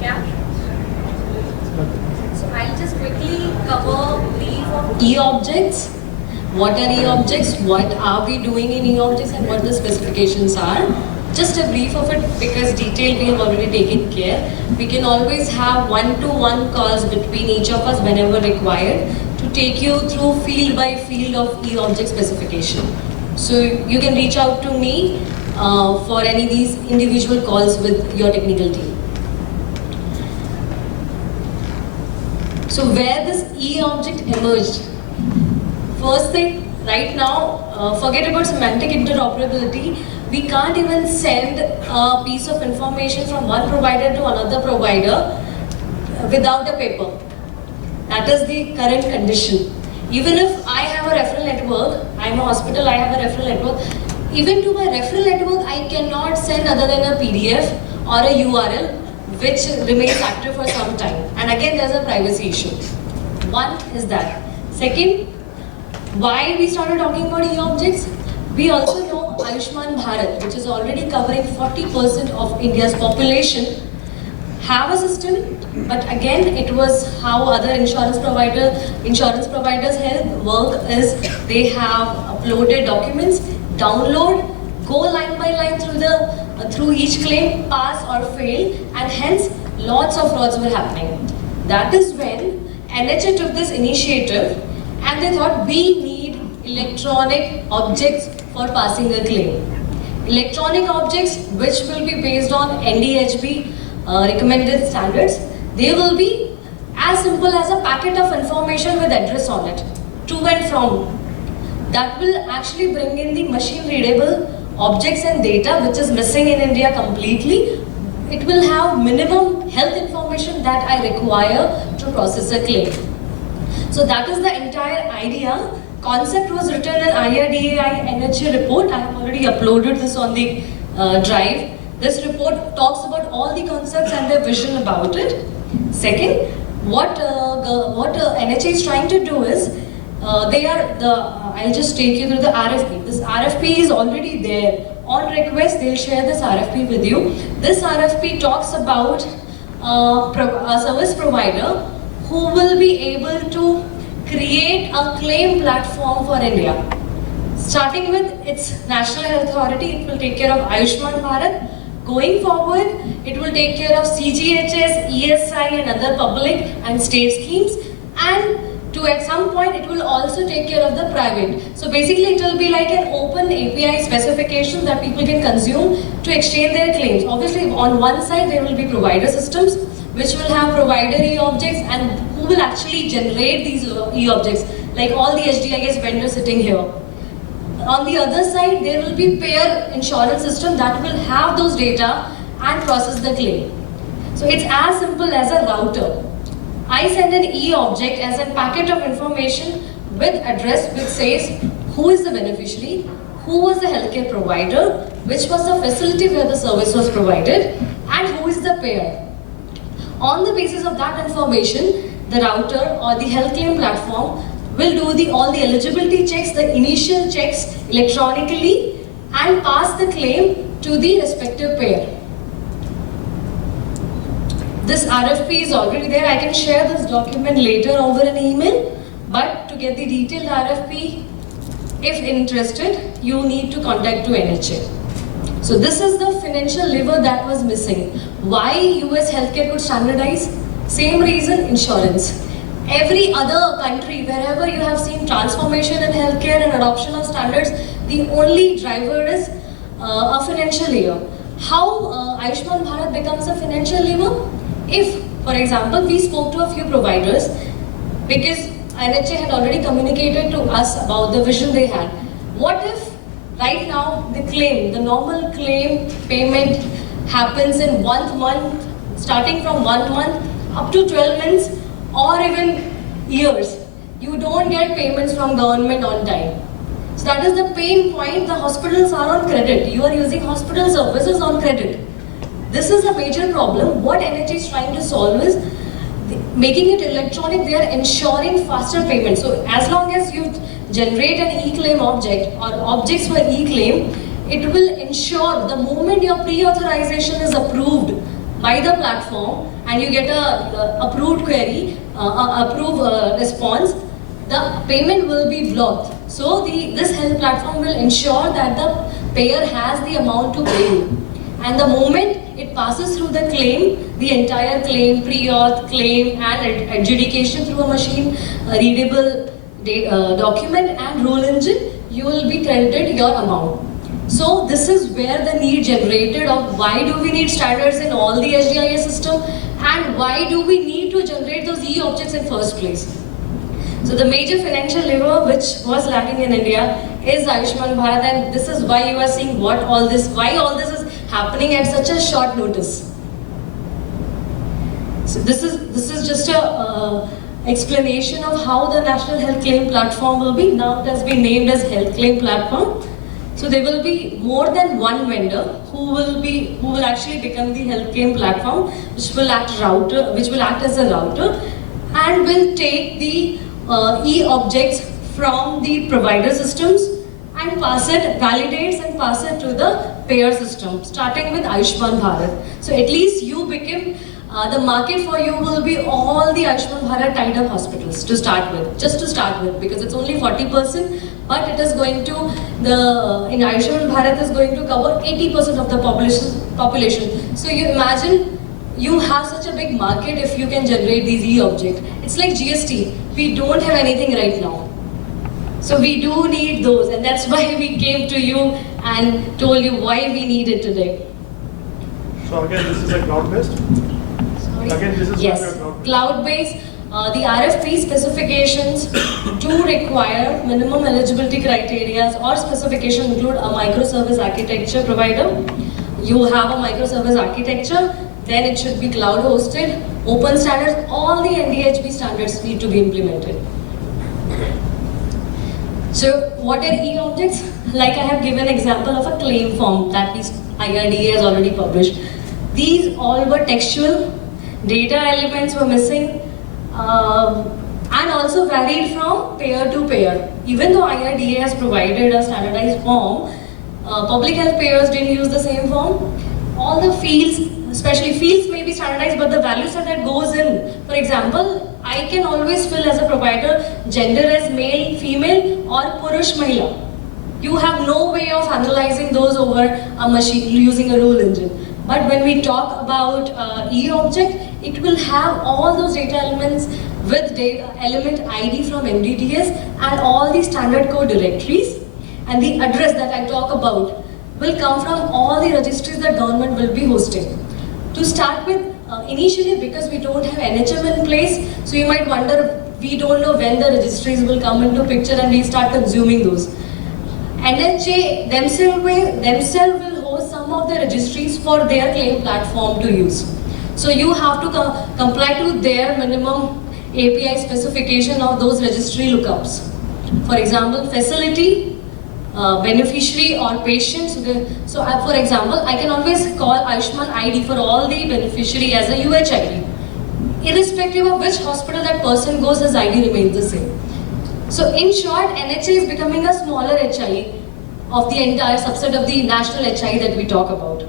Yeah. So I'll just quickly cover brief of e-objects. What are e-objects? What are we doing in e-objects and what the specifications are? Just a brief of it because detail we have already taken care. We can always have one-to-one calls between each of us whenever required to take you through field by field of e-object specification. So you can reach out to me for any of these individual calls with your technical team. So where this e-object emerged? First thing, right now, forget about semantic interoperability. We can't even send a piece of information from one provider to another provider without a paper. That is the current condition. Even if I have a referral network, I'm a hospital, I have a referral network, even to my referral network, I cannot send other than a PDF or a URL which remains active for some time. And again, there's a privacy issue. One is that. Second, why we started talking about e-objects? We also know Ayushman Bharat, which is already covering 40% of India's population, have a system, but again, it was how other insurance providers help work is they have uploaded documents, download, go line by line through each claim, pass or fail, and hence lots of frauds were happening. That is when NHA took this initiative and they thought we need electronic objects for passing a claim. Electronic objects which will be based on NDHB recommended standards, they will be as simple as a packet of information with address on it, to and from. That will actually bring in the machine readable objects and data which is missing in India completely. It will have minimum health information that I require to process a claim. So that is the entire idea. Concept was written in IRDAI NHA report. I have already uploaded this on the drive. This report talks about all the concepts and their vision about it. Second, what NHA is trying to do is, I'll just take you through the RFP. This RFP is already there. On request, they'll share this RFP with you. This RFP talks about a service provider who will be able to create a claim platform for India. Starting with its National Health Authority, it will take care of Ayushman Bharat. Going forward, it will take care of CGHS, ESI and other public and state schemes, and at some point it will also take care of the private. So basically it will be like an open API specification that people can consume to exchange their claims. Obviously on one side there will be provider systems which will have provider e-objects and who will actually generate these e-objects, like all the HDIS vendors sitting here. On the other side, there will be payer insurance system that will have those data and process the claim. So it's as simple as a router. I send an e-object as a packet of information with address which says who is the beneficiary, who was the healthcare provider, which was the facility where the service was provided, and who is the payer. On the basis of that information, the router or the health claim platform will do all the eligibility checks, the initial checks electronically, and pass the claim to the respective payer. This RFP is already there. I can share this document later over an email, but to get the detailed RFP, if interested, you need to contact to NHA. So this is the financial lever that was missing. Why US healthcare could standardize? Same reason, insurance. Every other country, wherever you have seen transformation in healthcare and adoption of standards, the only driver is a financial lever. How Ayushman Bharat becomes a financial lever? If, for example, we spoke to a few providers, because NHA had already communicated to us about the vision they had. What if right now the claim, the normal claim payment happens in 1 month, starting from 1 month up to 12 months or even years? You don't get payments from government on time. So that is the pain point. The hospitals are on credit. You are using hospital services on credit. This is a major problem. What NHA is trying to solve is making it electronic. They are ensuring faster payment. So as long as you generate an e-claim object or objects for e-claim, it will ensure the moment your pre-authorization is approved, by the platform and you get a approved query, response, the payment will be blocked. So this health platform will ensure that the payer has the amount to pay you. And the moment it passes through the claim, the entire claim, pre-auth, claim and adjudication through a machine, a readable document and rule engine, you will be credited your amount. So this is where the need generated of why do we need standards in all the HDIS system and why do we need to generate those e-objects in first place. So the major financial lever which was lacking in India is Ayushman Bharat, and this is why you are seeing why all this is happening at such a short notice. So this is just a explanation of how the National Health Claim Platform will be. Now it has been named as Health Claim Platform. So there will be more than one vendor who will actually become the health claim platform, which will act as a router and will take the e-objects from the provider systems and validates and pass it to the payer system, starting with Ayushman Bharat. So at least you become, the market for you will be all the Ayushman Bharat tied up hospitals to start with, because it's only 40%, but it is going to, in Ayushman Bharat is going to cover 80% of the population. So you imagine, you have such a big market if you can generate these e-objects. It's like GST. We don't have anything right now. So we do need those, and that's why we came to you and told you why we need it today. So again, this is a cloud-based? Sorry? Again, this is yes, cloud-based. The RFP specifications do require minimum eligibility criteria or specification include a microservice architecture provider. You have a microservice architecture, then it should be cloud hosted, open standards, all the NDHB standards need to be implemented. So what are e-objects? Like I have given an example of a claim form that IRDA has already published. These all were textual, data elements were missing, and also varied from payer to payer. Even though IRDA has provided a standardized form, public health payers didn't use the same form. All the fields, especially fields may be standardized, but the value set that goes in. For example, I can always fill as a provider gender as male, female or Purush, Mahila. You have no way of analyzing those over a machine using a rule engine. But when we talk about e-object, it will have all those data elements with data element ID from MDDS and all the standard code directories, and the address that I talk about will come from all the registries that government will be hosting. To start with, initially because we don't have NHM in place, so you might wonder, we don't know when the registries will come into picture and we start consuming those. NHA themselves will host some of the registries for their claim platform to use. So you have to comply to their minimum API specification of those registry lookups. For example, facility, beneficiary or patient. So for example, I can always call Ayushman ID for all the beneficiary as a UHID. Irrespective of which hospital that person goes, his ID remains the same. So in short, NHI is becoming a smaller HI of the entire subset of the national HI that we talk about.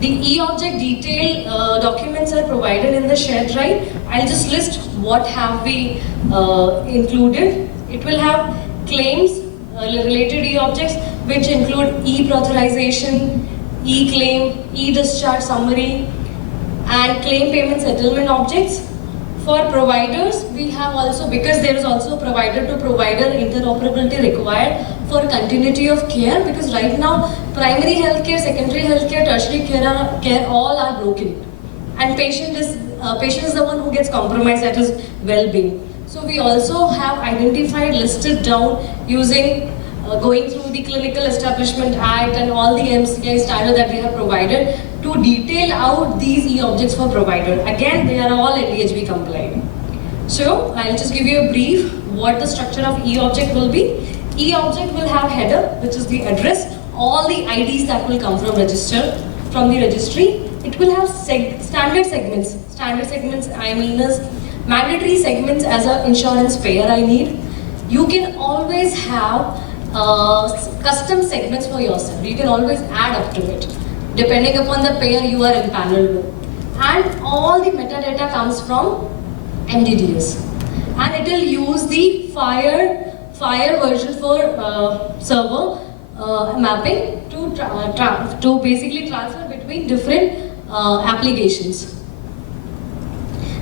The e-object detail documents are provided in the shared drive. I'll just list what have we included. It will have claims, related e-objects, which include e-authorization, e-claim, e-discharge summary, and claim payment settlement objects. For providers, we have also, because there is also provider-to-provider interoperability required for continuity of care, because right now, primary healthcare, secondary healthcare, tertiary care all are broken. And patient is the one who gets compromised at his well-being. So we also have identified, listed down using, going through the Clinical Establishment Act and all the MCI standard that we have provided to detail out these e-objects for provider. Again, they are all NDHB compliant. So I'll just give you a brief what the structure of e-object will be. E-object will have header, which is the address, all the IDs that will come from the registry. It will have standard segments. Standard segments, I mean, is mandatory segments as an insurance payer I need. You can always have custom segments for yourself. You can always add up to it. depending upon the pair you are empaneled with. And all the metadata comes from MDDS. And it will use the Fire version 4 server mapping to basically transfer between different applications.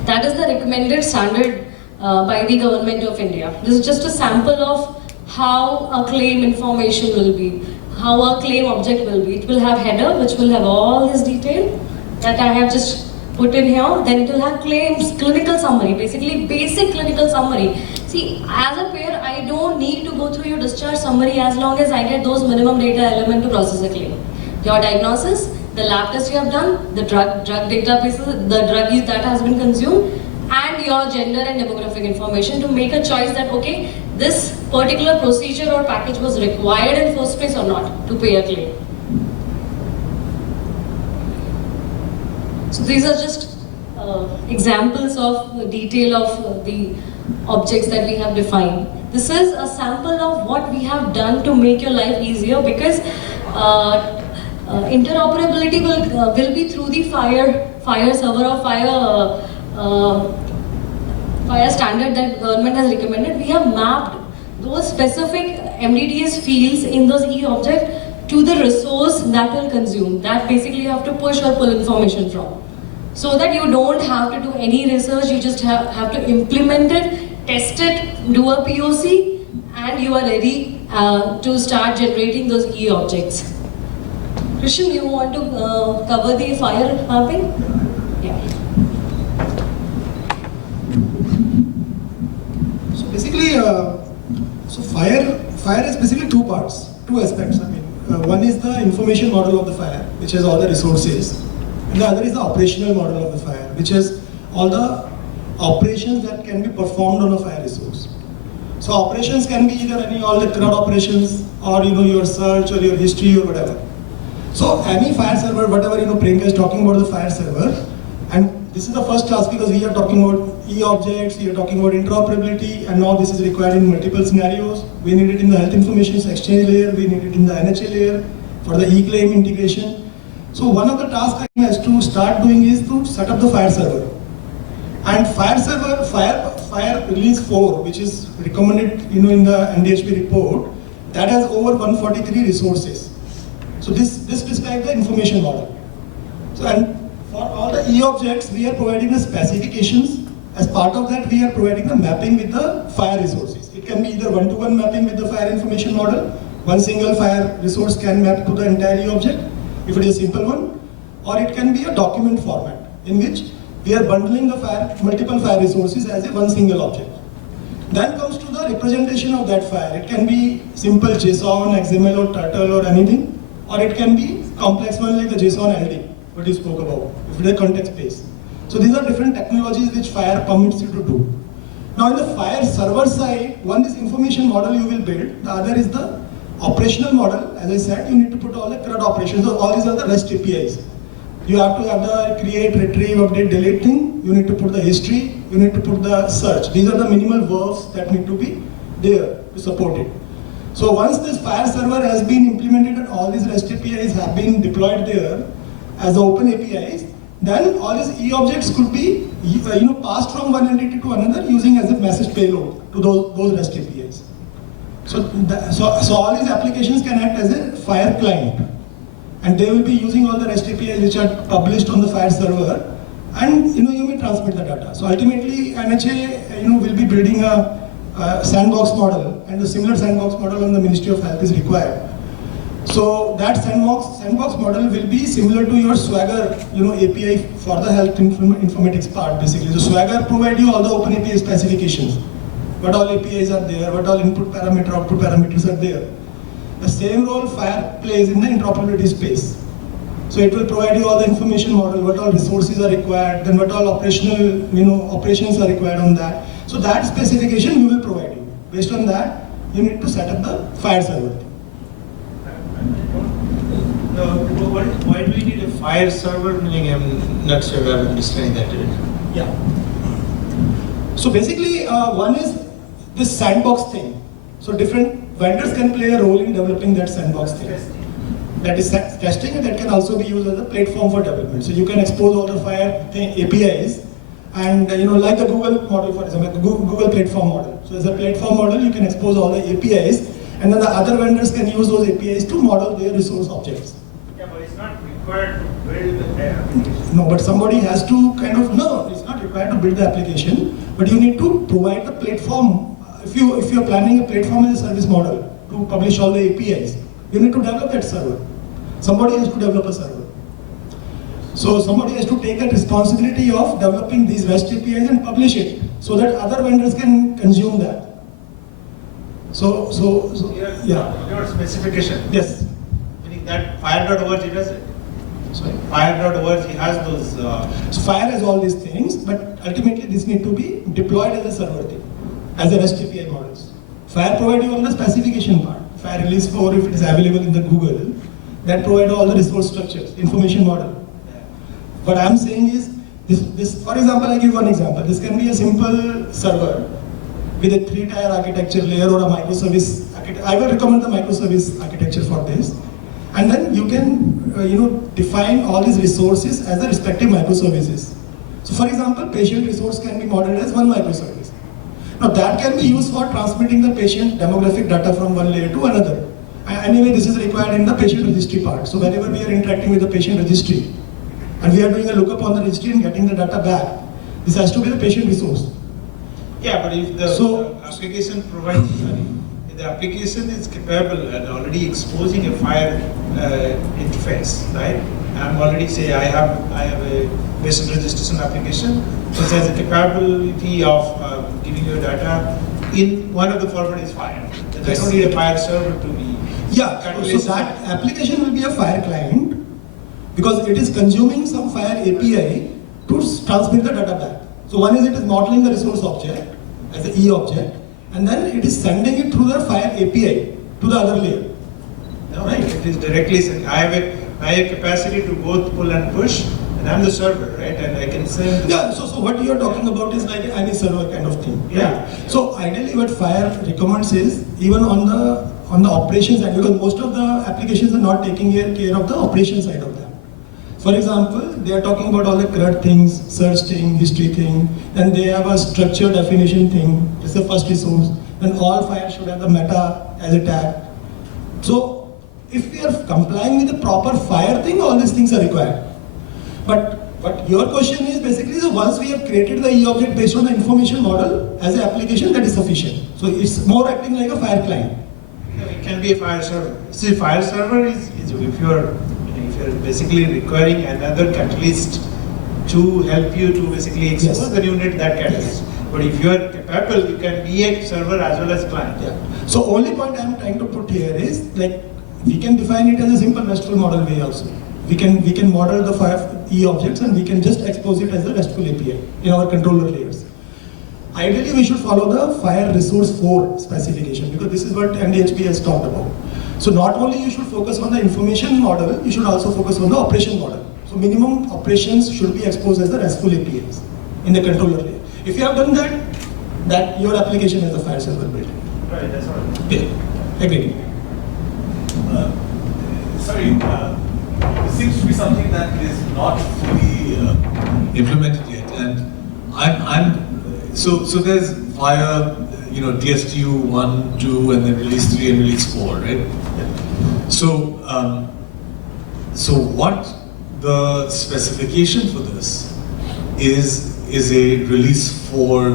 That is the recommended standard by the Government of India. This is just a sample of how a claim information will be, how a claim object will be. It will have header, which will have all this detail that I have just put in here. Then it will have claims, clinical summary, basically basic clinical summary. See, as a payer, I don't need to go through your discharge summary as long as I get those minimum data element to process a claim. Your diagnosis, the lab test you have done, the drug databases, the drug that has been consumed, and your gender and demographic information to make a choice that, okay, this particular procedure or package was required in first place or not to pay a claim. So these are just examples of the detail of the objects that we have defined. This is a sample of what we have done to make your life easier, because interoperability will be through the Fire server or Fire standard that government has recommended. We have mapped those specific MDDS fields in those e-object to the resource that will consume, that basically you have to push or pull information from. So that you don't have to do any research, you just have to implement it, test it, do a POC, and you are ready to start generating those e-objects. Christian, you want to cover the Fire mapping? Yeah. So basically, Fire is basically two parts, two aspects. I mean, one is the information model of the Fire, which has all the resources. And the other is the operational model of the Fire, which has all the operations that can be performed on a Fire resource. So operations can be either all the CRUD operations, or your search or your history or whatever. So any Fire server, whatever Priyanka is talking about the Fire server, and this is the first class because we are talking about e-objects, we are talking about interoperability, and now this is required in multiple scenarios. We need it in the health information exchange layer, we need it in the NHA layer for the e-claim integration. So one of the tasks I has to start doing is to set up the Fire server. And Fire server, Fire release 4, which is recommended in the NDHP report, that has over 143 resources. So this describes the information model. So and for all the e-objects, we are providing the specifications. As part of that, we are providing the mapping with the Fire resources. It can be either one-to-one mapping with the Fire information model. One single Fire resource can map to the entire e-object, if it is a simple one, or it can be a document format in which we are bundling the multiple Fire resources as a one single object. Then comes to the representation of that Fire. It can be simple JSON, XML or Turtle or anything, or it can be complex one like the JSON LD, what you spoke about, if it is a context based. So these are different technologies which Fire permits you to do. Now in the Fire server side, one is information model you will build, the other is the operational model. As I said, you need to put all the CRUD operations, so all these are the REST APIs. You have to have the create, retrieve, update, delete thing. You need to put the history, you need to put the search. These are the minimal verbs that need to be there to support it. So once this Fire server has been implemented and all these REST APIs have been deployed there as the open APIs, then all these e-objects could be passed from one entity to another using as a message payload to those REST APIs. So all these applications can act as a Fire client, and they will be using all the REST APIs which are published on the Fire server, and you may transmit the data. So ultimately, NHA will be building a sandbox model, and the similar sandbox model on the Ministry of Health is required. So that sandbox model will be similar to your Swagger API for the health informatics part basically. So Swagger provide you all the open API specifications. What all APIs are there, what all input parameter, output parameters are there. The same role Fire plays in the interoperability space. So it will provide you all the information model, what all resources are required, then what all operational operations are required on that. So that specification we will provide you. Based on that, you need to set up the Fire server. Why do we need a Fire server? I'm not sure I'm understanding that. Yeah. So basically, one is this sandbox thing. So different vendors can play a role in developing that sandbox thing. that is testing, and that can also be used as a platform for development. So you can expose all the Fire APIs, and like the Google model, for example, Google platform model. So as a platform model, you can expose all the APIs, and then the other vendors can use those APIs to model their resource objects. Yeah, but it's not required to build the application. No, but somebody has to no, it's not required to build the application, but you need to provide the platform. If you're planning a platform as a service model to publish all the APIs, you need to develop that server. Somebody has to develop a server. So somebody has to take that responsibility of developing these REST APIs and publish it so that other vendors can consume that. So yeah. Your specification. Yes. Meaning that Fire.org does it. Sorry. Fire.org has those. So Fire has all these things, but ultimately this need to be deployed as a server thing, as a REST API models. Fire provides you all the specification part. Fire Release 4, if it is available in the Google, that provides all the resource structures, information model. What I'm saying is, this, for example, I give one example. This can be a simple server with a 3-tier architecture layer or a microservice architecture. I will recommend the microservice architecture for this. And then you can, define all these resources as the respective microservices. So for example, patient resource can be modeled as one microservice. Now that can be used for transmitting the patient demographic data from one layer to another. Anyway, this is required in the patient registry part. So whenever we are interacting with the patient registry, and we are doing a lookup on the registry and getting the data back, this has to be the patient resource. Yeah, but if the application provides, if the application is capable and already exposing a Fire interface, right? I'm already say I have a patient registration application which has a capability of giving you data in one of the format is Fire. Then I don't need a Fire server to be. Yeah, so that application will be a Fire client because it is consuming some Fire API to transmit the data back. So one is it is modeling the resource object as an E object, and then it is sending it through the Fire API to the other layer. No, right. It is directly sending. I have a capacity to both pull and push, and I'm the server, right? And I can send. Yeah, so what you are talking about is like any server kind of thing. Yeah. Right? So ideally what Fire recommends is even on the operations side, because most of the applications are not taking care of the operation side of them. For example, they are talking about all the CRUD things, search thing, history thing, then they have a structure definition thing, it's the first resource, then all Fire should have the meta as a tag. So if we are complying with the proper Fire thing, all these things are required. But your question is basically the once we have created the E-object based on the information model as an application, that is sufficient. So it's more acting like a Fire client. It can be a Fire server. See, Fire server is if you're basically requiring another catalyst to help you to basically expose, Yes. then you need that catalyst. Yes. But if you are capable, you can be a server as well as client. Yeah. So only point I'm trying to put here is like we can define it as a simple RESTful model way also. We can model the Fire E objects and we can just expose it as a RESTful API in our controller layers. Ideally, we should follow the Fire Resource 4 specification because this is what NDHP has talked about. So not only you should focus on the information model, you should also focus on the operation model. So minimum operations should be exposed as the RESTful APIs in the controller layer. If you have done that your application has a Fire server built. Right, that's all. Okay, agreed. Sorry, this seems to be something that is not fully implemented yet, and so there's Fire, DSTU 1, 2, and then release 3 and release 4, right? So what the specification for this is a release 4,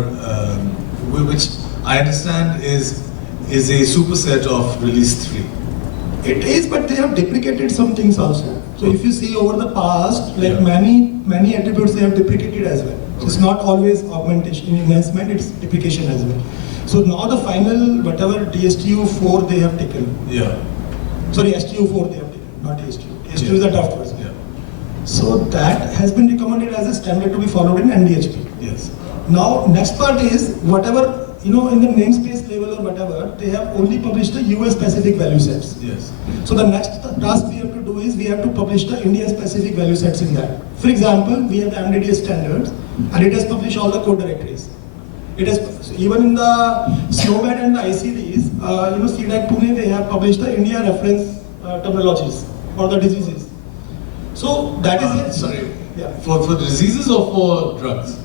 which I understand is a superset of release 3. It is, but they have deprecated some things also. So if you see over the past, like many attributes they have deprecated as well. So it's not always augmentation, enhancement, it's deprecation as well. So now the final, whatever DSTU 4 they have taken. Yeah. Sorry, STU 4 they have taken, not DSTU. DSTU Yeah. is the draft version. Yeah. So that has been recommended as a standard to be followed in NDHP. Yes. Now, next part is whatever, in the namespace level or whatever, they have only published the US specific value sets. Yes. So the next task we have to do is we have to publish the India specific value sets in that. For example, we have the MDDS standards and it has published all the code directories. It has, even in the SNOMED and the ICDs, CDAC Pune, they have published the India reference terminologies. for the diseases. So that is it. Sorry, Yeah. for diseases or for drugs?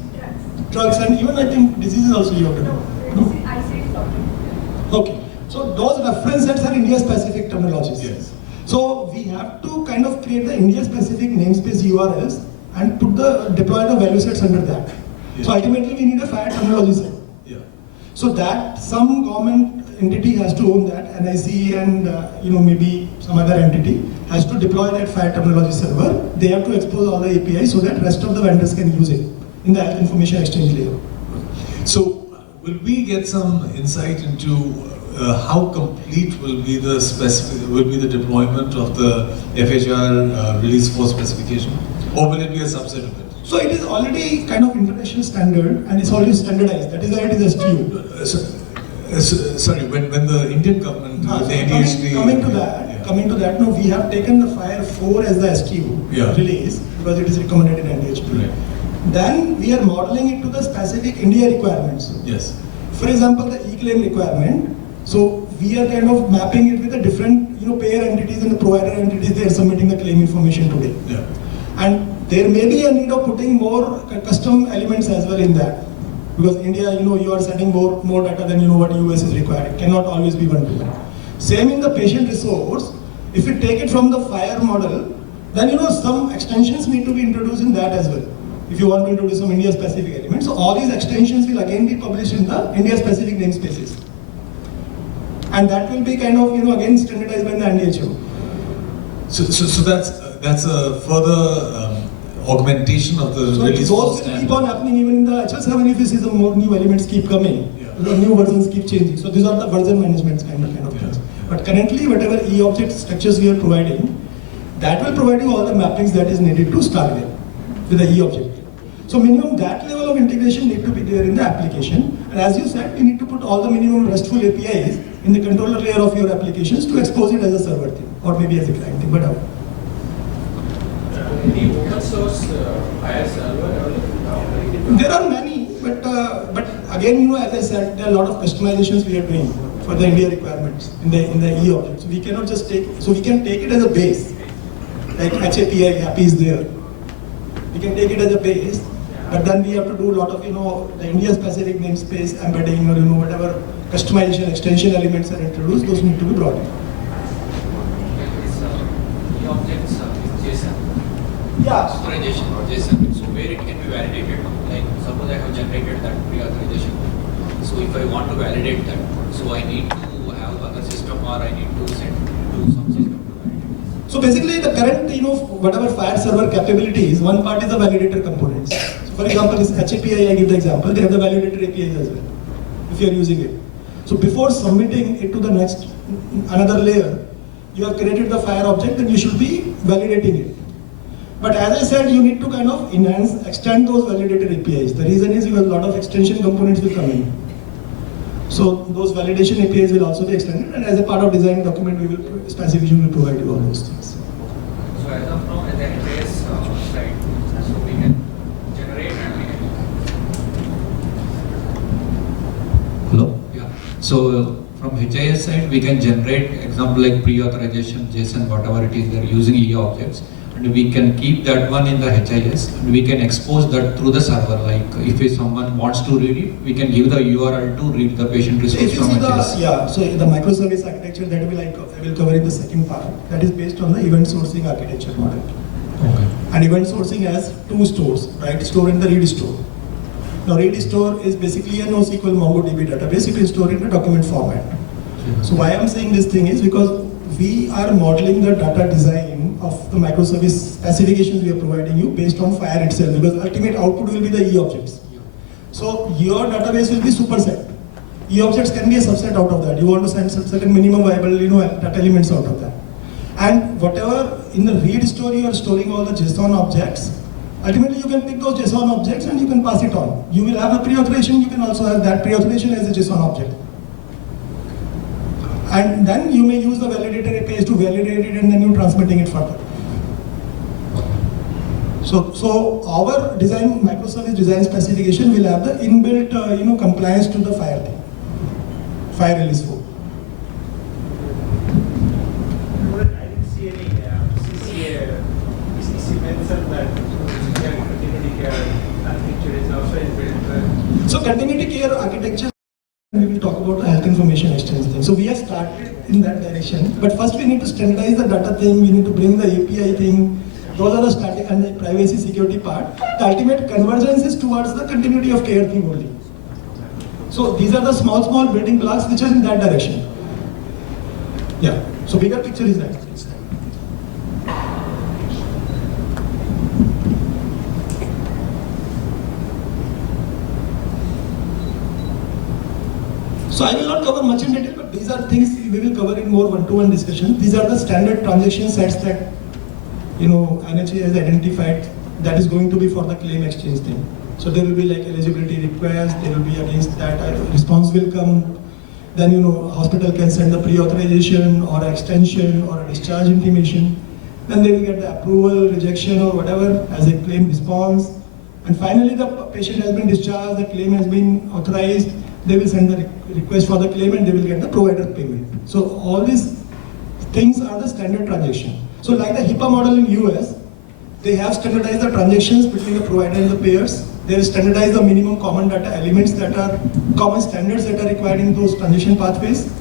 Drugs and even I think diseases also you have to do. No? I say something. Okay. So those reference sets are India-specific terminologies. Yes. So we have to kind of create the India-specific namespace URLs and deploy the value sets under that. Yeah. So ultimately we need a FHIR terminology set. Yeah. So that some government entity has to own that, NIC and maybe some other entity has to deploy that FHIR terminology server. They have to expose all the APIs so that rest of the vendors can use it in the health information exchange layer. So, will we get some insight into how complete will be the deployment of the FHIR release 4 specification, or will it be a subset of it? So it is already kind of international standard and it's already standardized. That is why it is STU. Sorry, when the Indian government, So the ADHD, coming to that, no, we have taken the FHIR 4 as the STU Yeah. release because it is recommended in NDHP. Right. Then we are modeling it to the specific India requirements. Yes. For example, the e-claim requirement. So we are kind of mapping it with the different payer entities and the provider entities they are submitting the claim information today. Yeah. And there may be a need of putting more custom elements as well in that. Because India, you are setting more data than what US is required. It cannot always be one to one. Same in the patient resource. If you take it from the FHIR model, then some extensions need to be introduced in that as well. If you want to introduce some India-specific elements. So all these extensions will again be published in the India-specific namespaces. And that will be kind of, again standardized by the NDHO. So that's a further augmentation of the So release those 4 will standard. keep on happening even in the HL7 if you see some more new elements keep coming. Yeah. The new versions keep changing. So these are the version management kind of things. But currently whatever e-object structures we are providing, that will provide you all the mappings that is needed to start with the e-object. So minimum that level of integration need to be there in the application. And as you said, we need to put all the minimum RESTful APIs in the controller layer of your applications to expose it as a server thing or maybe as a client thing. But Any open source FHIR server? there are many, but again, as I said, there are a lot of customizations we are doing for the India requirements in the e-object. So we cannot just take, so we can take it as a base, like HAPI, happy is there. We can take it as a base, but then we have to do a lot of, the India-specific namespace embedding or, whatever customization, extension elements are introduced, those need to be brought in. E-objects with JSON. Yeah. Authorization or JSON. So where it can be validated. Like suppose I have generated that pre-authorization. So if I want to validate that, so I need to have other system or I need to send to some system to validate. So basically the current, whatever FHIR server capabilities, one part is the validator components. So for example, this HAPI, I give the example, they have the validator APIs as well, if you are using it. So before submitting it to the next, another layer, you have created the FHIR object and you should be validating it. But as I said, you need to kind of extend those validator APIs. The reason is because a lot of extension components will come in. So those validation APIs will also be extended, and as a part of design document, specification will provide you all those things. So as of now, as an interface side, so we can generate and we can. Hello? Yeah. So from HIS side, we can generate example like pre-authorization, JSON, whatever it is, they're using e-objects. And we can keep that one in the HIS and we can expose that through the server. Like if someone wants to read it, we can give the URL to read the patient So resource if you from see HIS. so the microservice architecture that I will cover in the second part, that is based on the event sourcing architecture model. Okay. And event sourcing has two stores, write store and the read store. Now read store is basically a NoSQL MongoDB database, you can store it in a document format. So why I'm saying this thing is because we are modeling the data design of the microservice specifications we are providing you based on FHIR itself, because ultimate output will be the e-objects. So your database will be superset. E-objects can be a subset out of that. You want to send certain minimum viable data elements out of that. And whatever in the read store you are storing all the JSON objects, ultimately you can pick those JSON objects and you can pass it on. You will have a pre-authorization, you can also have that pre-authorization as a JSON object. And then you may use the validator APIs to validate it and then you transmitting it further. So our design, microservice design specification will have the inbuilt compliance to the FHIR thing. FHIR release 4. I didn't see any information exchange thing. So we have started in that direction, but first we need to standardize the data thing, we need to bring the API thing, those are the static and the privacy security part. The ultimate convergence is towards the continuity of care thing only. So these are the small building blocks which are in that direction. Yeah, so bigger picture is that. So I will not cover much in detail, but these are things we will cover in more one-to-one discussion. These are the standard transaction sets that NHA has identified that is going to be for the claim exchange thing. So there will be like eligibility request, there will be against that response will come. Then hospital can send the pre-authorization or extension or a discharge intimation. Then they will get the approval, rejection or whatever as a claim response. And finally the patient has been discharged, the claim has been authorized. They will send the request for the claim and they will get the provider payment. So all these things are the standard transaction. So like the HIPAA model in US, they have standardized the transactions between the provider and the payers. They have standardized the minimum common data elements that are common standards that are required in those transaction pathways.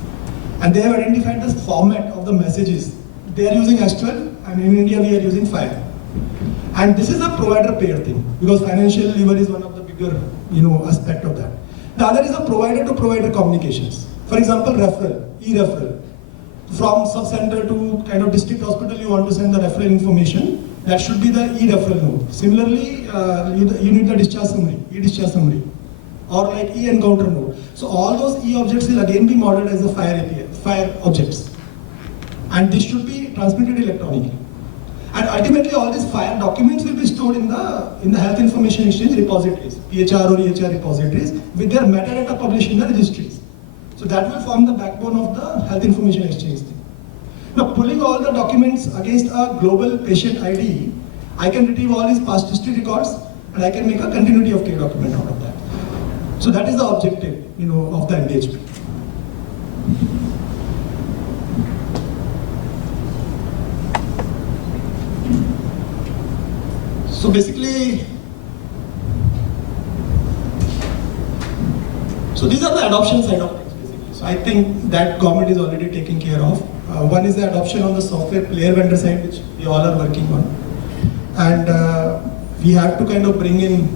And they have identified the format of the messages. They are using S12 and in India we are using FHIR. And this is a provider payer thing because financial lever is one of the bigger aspect of that. The other is a provider to provider communications. For example, referral, e-referral. From sub-center to kind of district hospital, you want to send the referral information. That should be the e-referral node. Similarly, you need the discharge summary, e-discharge summary, or like e-encounter node. So all those e-objects will again be modeled as the FHIR API, FHIR objects. And this should be transmitted electronically. And ultimately, all these FHIR documents will be stored in the health information exchange repositories, PHR or EHR repositories, with their metadata published in the registries. So that will form the backbone of the health information exchange thing. Now, pulling all the documents against a global patient ID, I can retrieve all these past history records, and I can make a continuity of care document out of that. So that is the objective, of the MDHP. So basically, so these are the adoption side of things basically. So I think that government is already taking care of. One is the adoption on the software player vendor side, which we all are working on. And we have to kind of bring in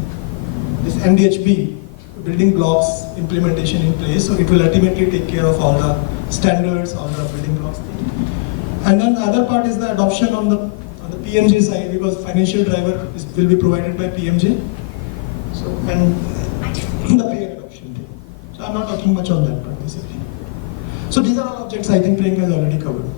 this MDHP building blocks implementation in place. So it will ultimately take care of all the standards, all the building blocks. And then the other part is the adoption on the PMJ side, because financial driver will be provided by PMJ. So, and the payer adoption thing. So I'm not talking much on that part basically. So these are all objects I think Priyanka has already covered.